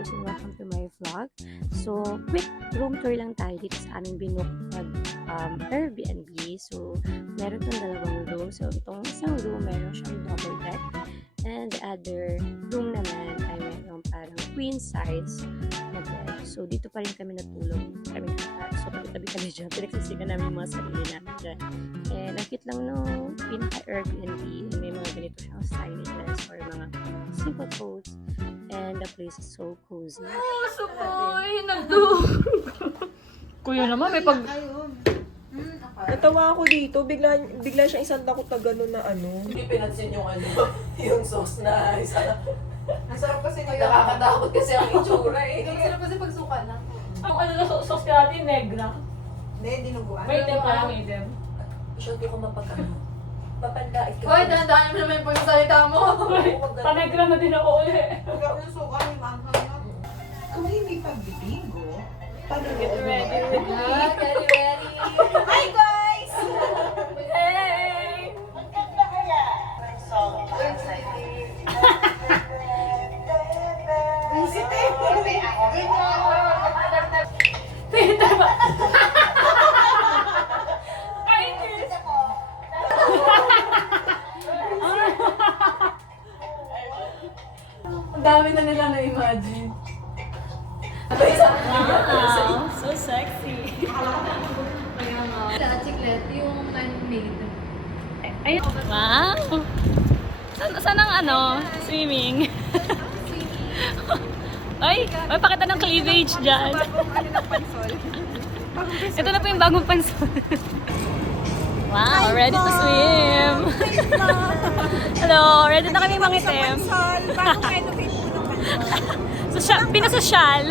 guys and welcome to my vlog. So, quick room tour lang tayo dito sa aming binook Airbnb. So, meron itong dalawang room. So, itong isang room, meron siyang double deck. And the other room naman ay meron parang queen size na bed. So, dito pa rin kami natulog. So, tabi-tabi kami dyan. Pinagsisikan namin yung mga sarili namin dyan. And ang cute lang nung pinaka-Airbnb. May mga ganito siyang signages or mga simple codes. And the place is so cozy. Oh, supoy! Nagdug! Kuya naman, may pag... Natawa ako dito, bigla siyang isang takot na gano'n na ano. Hindi pinansin yung ano, yung sauce na isa. Ang sarap kasi nila. Nakakatakot kasi ang itsura eh. Ang sarap kasi pagsuka na. Ang ano na sauce natin, negra. Hindi, dinuguan. May itim pa lang itim. Masyado ko mapagkano. Mapandait ka. Hoy, dahan-dahan mo naman yung pagsasalita mo. Pa-negra na din ako ulit. Huwag yung suka ni manghang yun. Kung hindi pagbibingo, Get ready. Very, very. Hi guys! Hey! Magkanda kaya ng song para sa Visite! Tita ba? Kainis! Ang dami na nila na-imagine. Wow, so sexy. Chiclet, yung man-made. Ayun. Wow! Saan ang ano? Swimming? Ay, may pakita ng cleavage dyan. Ito na po yung bagong pansol. Wow, ready to swim. Hello, ready na kami mangitim. Bagong renovate po ng pansol. Pinasosyal.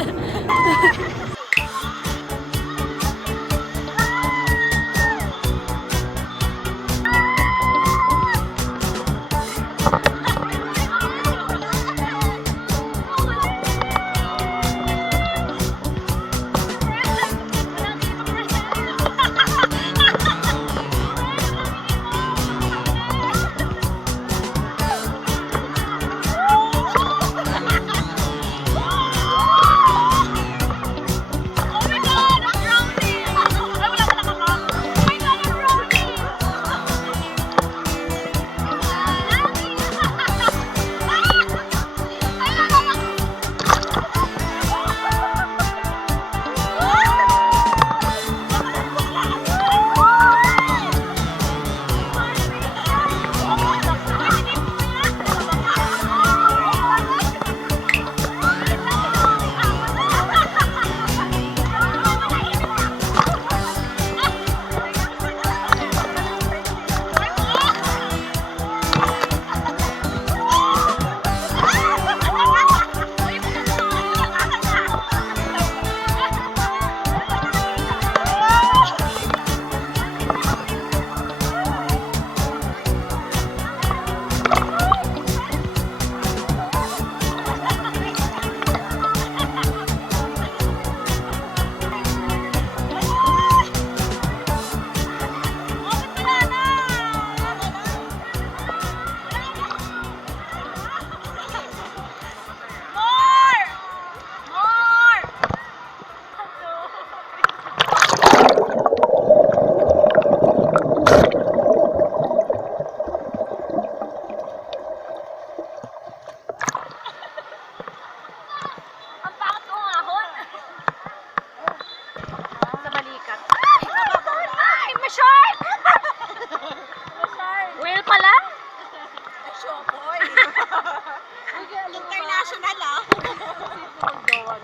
International ah.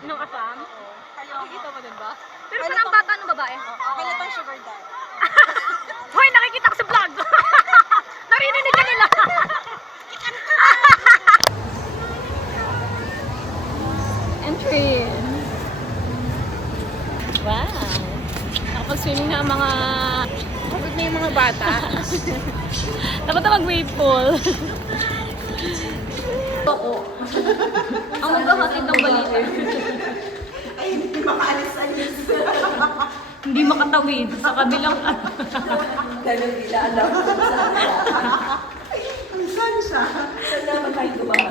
Nung asam? Nakikita mo din ba? Pero parang bata ng babae. Okay na tong sugar daddy. Hoy, nakikita ko sa vlog! Narinig ka nila! Entry! Wow! Nakapag-swimming na ang mga... Kapag na yung mga bata. Dapat na mag-wave pool. Ang maghahatid ng balita. Ay, hindi makaalis sa news. Hindi makatawid sa kabilang... Ganun nila alam. Saan siya? Saan naman tayo gumawa?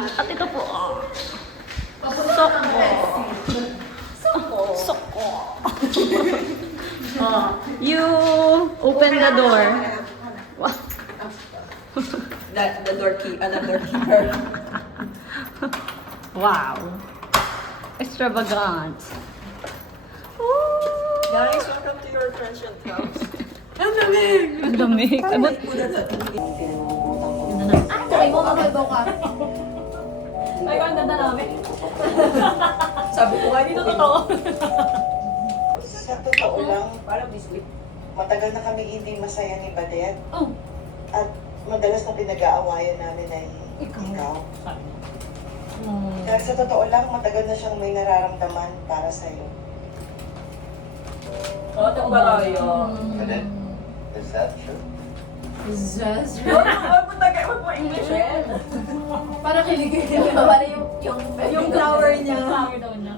At ito po, Soko. You open the door. Wow. The doorkeeper. Wow. Extravagant. Guys, welcome to your transient house. Ang lamig. Abot. Sabi mo, magbabaw ka. Ay, ang ganda namin. Sabi ko nga, Dito totoo. Sa totoo lang, parang biscuit. matagal na kami hindi masaya ni Badet. Oh. At madalas na pinag-aawayan namin ay ikaw. Dahil sa totoo lang, matagal na siyang may nararamdaman para sa'yo. Oo, tagbarayo. Badet, is that true? Just. Huwag mo English eh. Para kiligin niya. Para yung flower niya. Flower daw niya.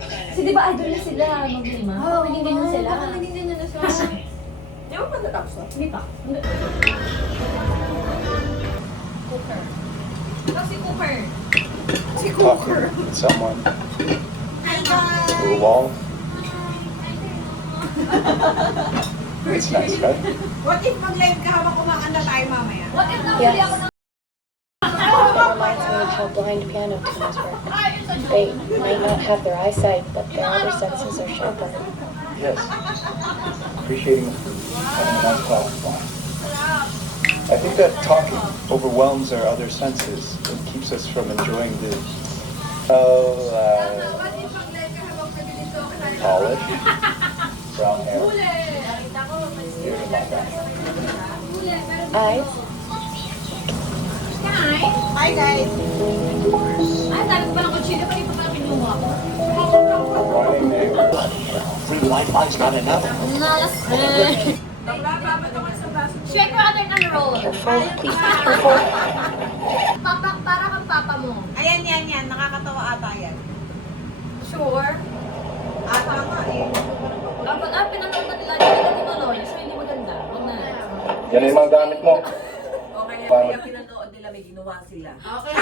Kasi di ba idol na sila, mag-lima? Oo, pinigyan na sila. Pinigyan na siya. Di ba matatapos na? Hindi pa. Hindi. Talking with someone. Through a wall. It's nice, right? What if mag-live ka habang kumakanta tayo mamaya? What if nahuli ako ng... It reminds me of how blind piano tuners work. They might not have their eyesight, but their other senses are sharper. Yes. Appreciating the food. Having a nice glass of wine. I think that talking overwhelms our other senses and keeps us from enjoying the polish, brown hair. Here's my back. Eyes? Hi guys! Ay, dami ko pa ng kutsilo. Pwede pa pala kinuha ko. Running there. Free Wi-Fi's not enough. Shake rather than roll. Careful, please be careful. Papa, para kang papa mo. Ayan, yan. Nakakatawa ata yan. Sure. Ata nga eh. Dapat, pinanood na nila. Hindi na gumaloy. So, hindi maganda. Huwag na. Yan yung mga gamit mo. Okay, kaya pinanood nila, may ginawa sila. Okay.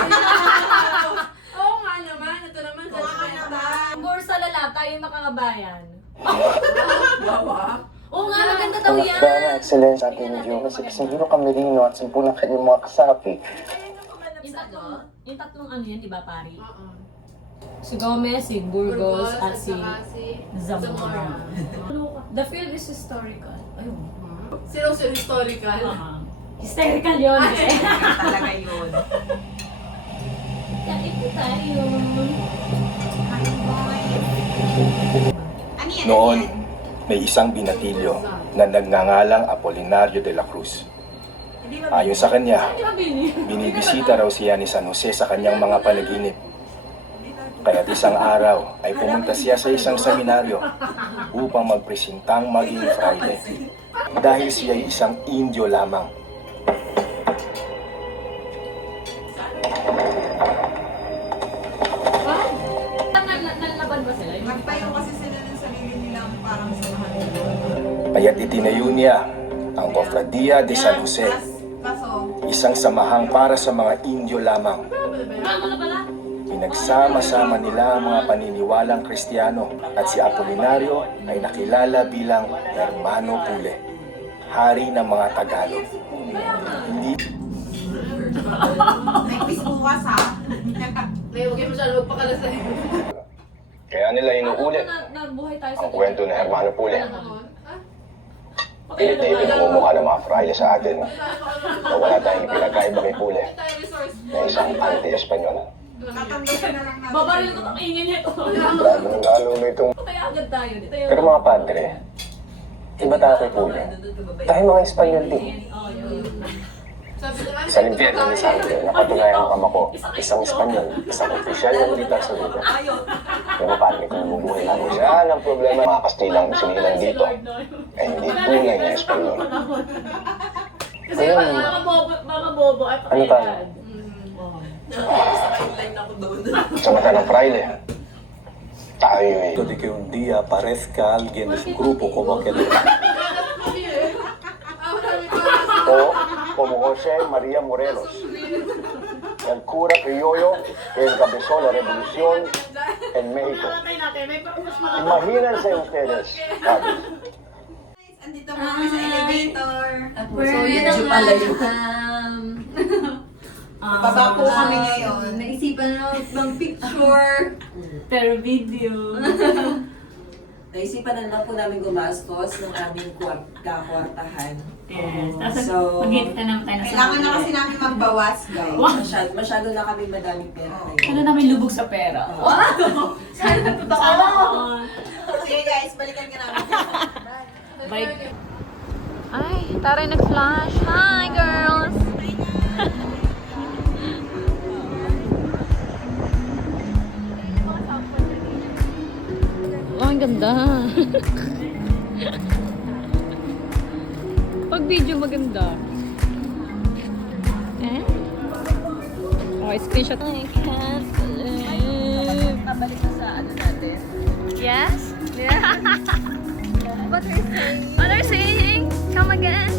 Oo nga naman. Ito naman. Siguro sa lala, tayo yung makakabayan. Wawa. Oo nga, maganda daw yan. Sana excellent sa ating video kasi Casimiro Camerino at 10 ng kanyang mga kasapi. Yung tatlong ano yan, di ba, pari? Si Gomez, si Burgos, at si Zamora. The field is historical. Ayun. Sino historical? Hysterical yun. Talaga yun. Kaya ito tayo. Ano yan? Noon, may isang binatilyo na nagngangalang Apolinario de la Cruz. Ayon sa kanya, binibisita raw siya ni San Jose sa kanyang mga panaginip. Kaya't isang araw ay pumunta siya sa isang seminaryo upang magpresintang maging fraile. Dahil siya ay isang Indio lamang. Nalaban ba sila? Magtayo kasi sila ng sarili nilang parang samahan. Kaya't itinayo niya ang Cofradia de San Jose, Kaso, isang samahang para sa mga Indio lamang. Pinagsama-sama nila ang mga paniniwalang Kristiyano at si Apolinario ay nakilala bilang Hermano Pule, hari ng mga Tagalog. Hindi may quiz bukas ha. May huwag yung masyado magpakalasay. kaya nila inuulit Nabuhay tayo sa ang kwento ng Hermano Pule. Pilit na ipinamumukha ng mga fraile sa atin na wala tayong pinagkaiba kay Pule na isang anti-Espanyol. Tatanggapin na lang natin. Babaril ko itong ingin nito. Lalo na itong... Patay agad tayo. Di tayo. Pero mga padre, iba tayo kay Pule. Tayo mga Espanyol din. Oh, yun. Sa limpyerno ni Sangre, napatunayan ang ama ko, isang Espanyol, isang opisyal na militar sa lugar. Pero padre, kung mabuhay namin siya, ang problema mga Kastilang sinilang dito ay hindi tunay na Espanyol. Kasi mga bobo at Ano tayo? Sa mata ng fraile, tayo ay... De que un día aparezca alguien de su grupo como que O como Jose Maria Morelos, el cura criollo que encabezó la revolución en México. Imagínense ustedes, padres. Andito mo kami sa elevator. So, yun ang pala yun. Baba po kami ngayon. Naisipan na mag-picture. Pero video. Naisipan na lang po namin gumastos ng aming kakwartahan. Yes. Tapos, So, mag-hintay naman tayo na sa Kailangan na kasi namin magbawas, guys. Masyado na kami madaming pera. Ano namin lubog sa pera. Wow! Sana totoo. Oo. Sige guys, balikan ka namin. Bye. Ay, taray nag-flash. Hi, girls! Oh, ang ganda. Pag video maganda. Eh? Oh, screenshot. I can't believe. Pabalik na sa ano natin. Yes? Yeah. What are you saying? What are you saying? Come again?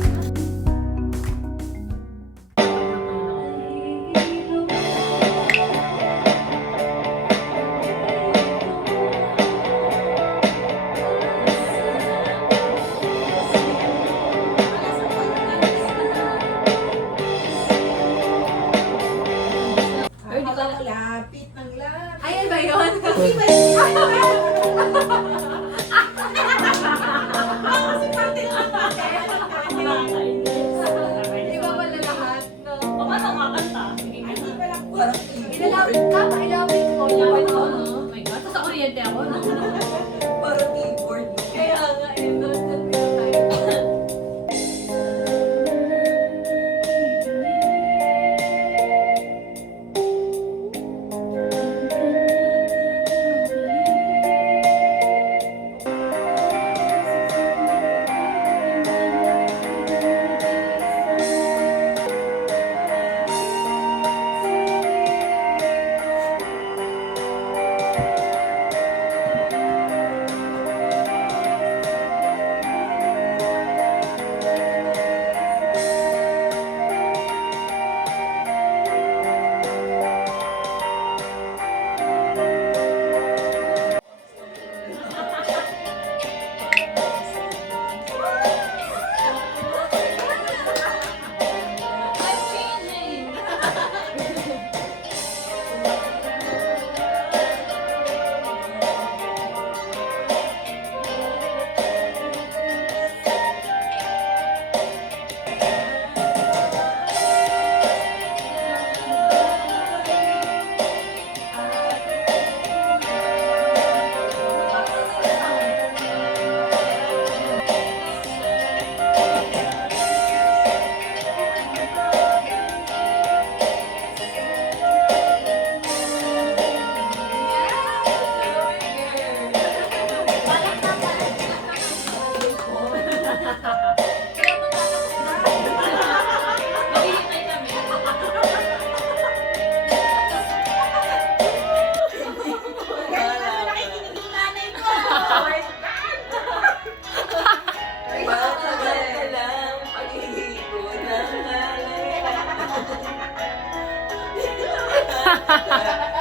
Lapit ng lapit. Ayan ba yun? Iba pala lahat, no? Baka nakakanta. Ilapit mo. Oh my God. Sa kuryente ako. Parang keyboard. Kaya nga, doon tayo.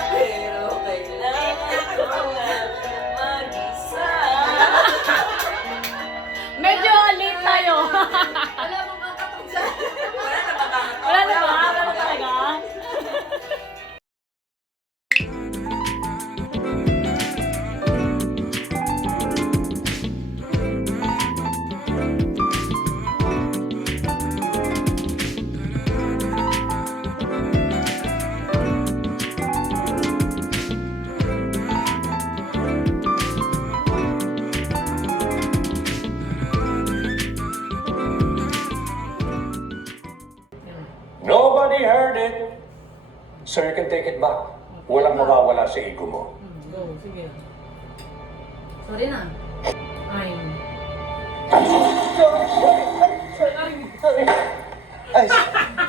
Pero kailangan ko lang mag-isa. Medyo late tayo. Alam mo nga kapag dyan. Wala na ba? Wala na talaga? Nobody heard it. So you can take it back. Walang mawawala sa ego mo. Go, sige. Sorry na. I'm... Ay,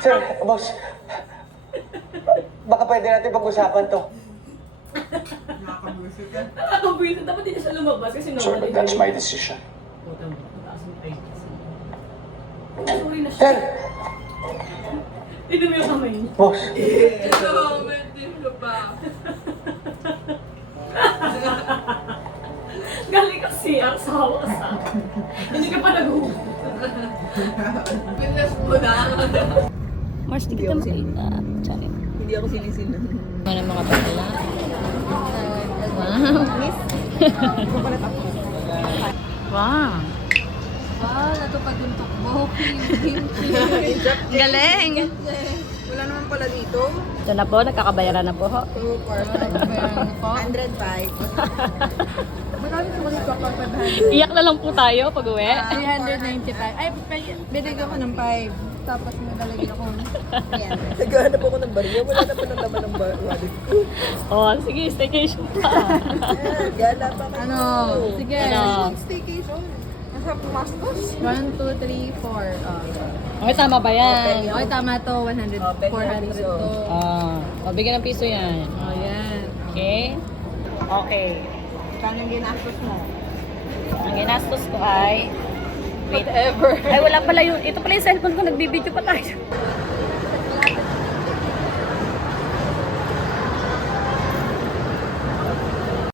sir, boss. Baka pwede natin pag-usapan to. Nakakabwisit. Dapat hindi siya lumabas kasi Sir, but that's my decision. Sorry na siya. Sir! Inom yung kamay niya. Boss! Galing ka CR sa hawasan. Hindi ka pa nag-uwi. Mars, di kita makita. Charin. Hindi ako sinisin. Ano ng mga bakla? Wow. Wow, natupad yung tukbo. Galing! Wala naman pala dito. Ito na po, nagkakabayaran na po. Ho. 105. Iyak na lang po tayo pag uwi. 395. Ay, binigyan ko ng 5. Tapos nagalagyan ako. Ayan. Naghahanap ako ng barya. Wala na pa ng laman ng wallet ko. Oh, sige, staycation pa. Gala pa kayo. Ano? Sige. Ano? Staycation. Nasa pumastos. 1, 2, 3, 4. Okay, tama ba yan? Okay, tama to. 100. 400 to. Bigyan ng piso yan. Oh, yan. Okay? Okay. Kano yung ginastos mo? Ang ginastos ko ay... Whatever. Ay, wala pala yun. Ito pala yung cellphone ko. Nagbibideo pa tayo.